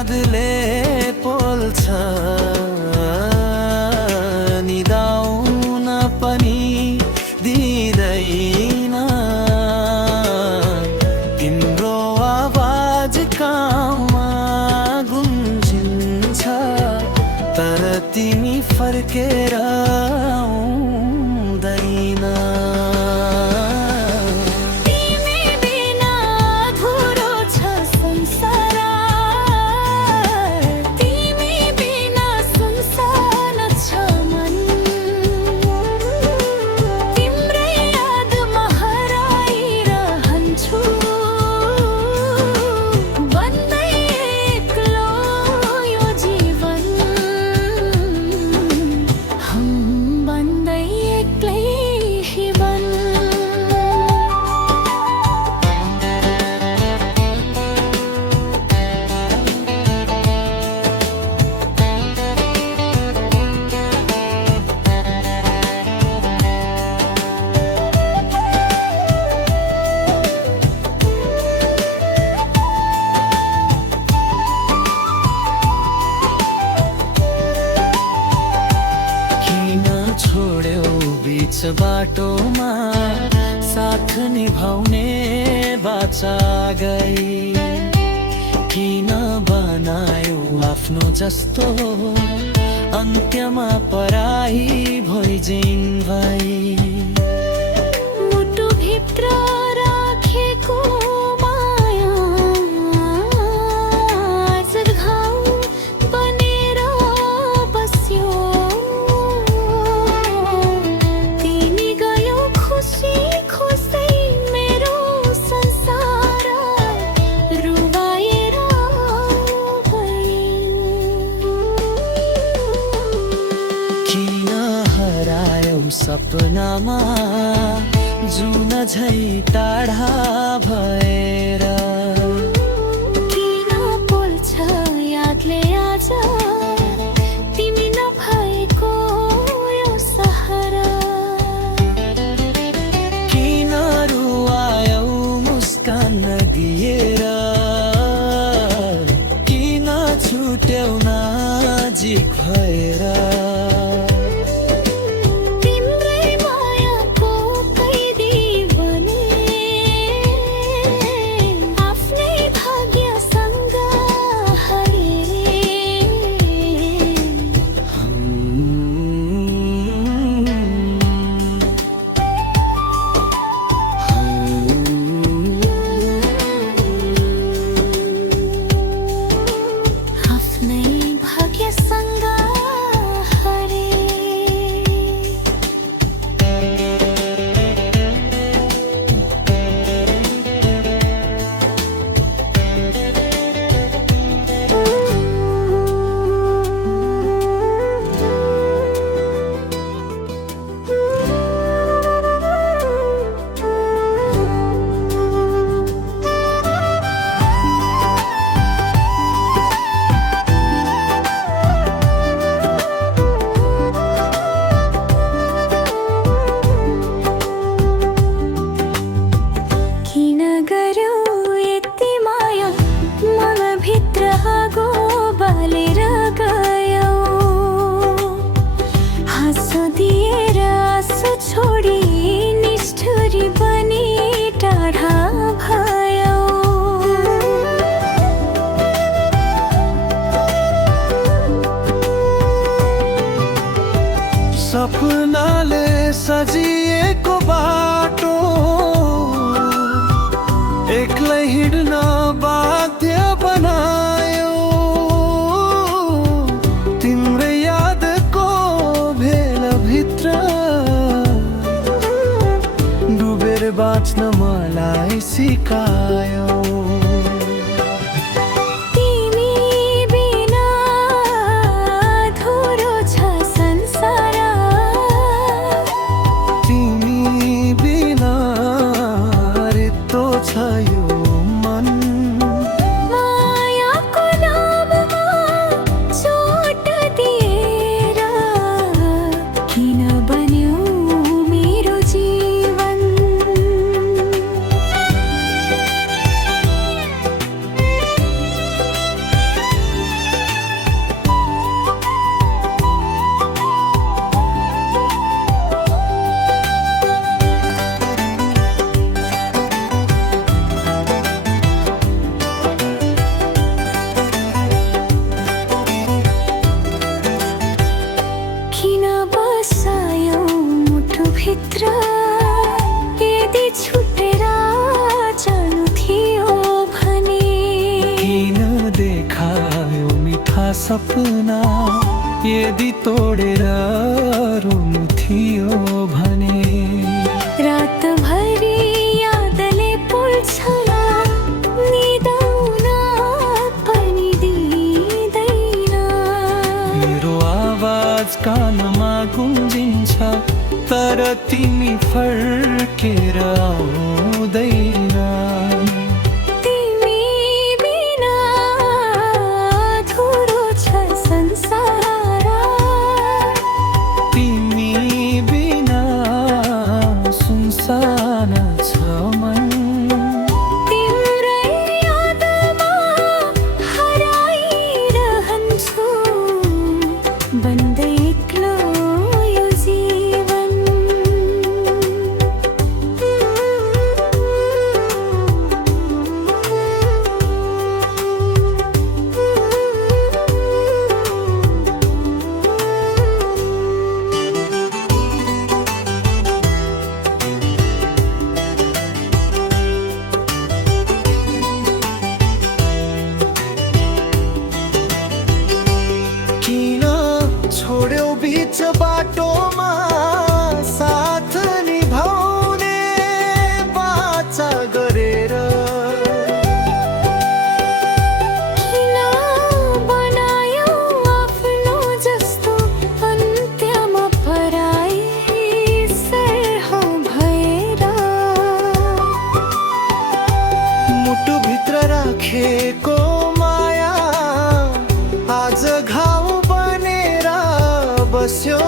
यादले पोल्छ निदाउन पनि दिँदैन तिम्रो आवाज कानमा गुन्जिन्छ तर तिमी फर्केर आउँदैन बाटोमा साथ निभाउने बाचा गई किन बनायो आफ्नो जस्तो अन्त्यमा पराई भइजिन भई मुटु भित्र राखेको माया आज घाउ बनेर बस्यो सपनामा जुन झै टाढा भएर किन पोल्छ यादले आज तिमी नभएको यो सहारा किन रुवायौ मुस्कान दिएर किन छुट्यौ नजिक भएर सपनाले सजिएको बाटो एक्लै हिँड्न बाध्य बनायो तिम्रै यादको भेलभित्र डुबेर बाँच्न मलाई सिकायो बन्यो मेरो जीवन भित्र यदि छुटेर जानु थियो भने किन देखायो मिठा सपना यदि तोडेर रुनु थियो भने रातभरि यादले पोल्छ निदाउन पनि दिँदैन मेरो आवाज कानमा गुन्जिन्छ तर तिमी फर्केर आउँदैन तिमी बिना अधुरो छ संसार तिमी बिना सुनसान छ मन तिम्रै यादमा हराइरहन्छु बन्दै एक्लो यो जीवन किन छोड्यौ बिच बाटोमा साथ निभाउने बाचा गरेर किन बनायौ आफ्नो जस्तो अन्त्यमा पराई सर्ह भएर मुटुभित्र राखेको माया आज घाउ बनेर बस्यो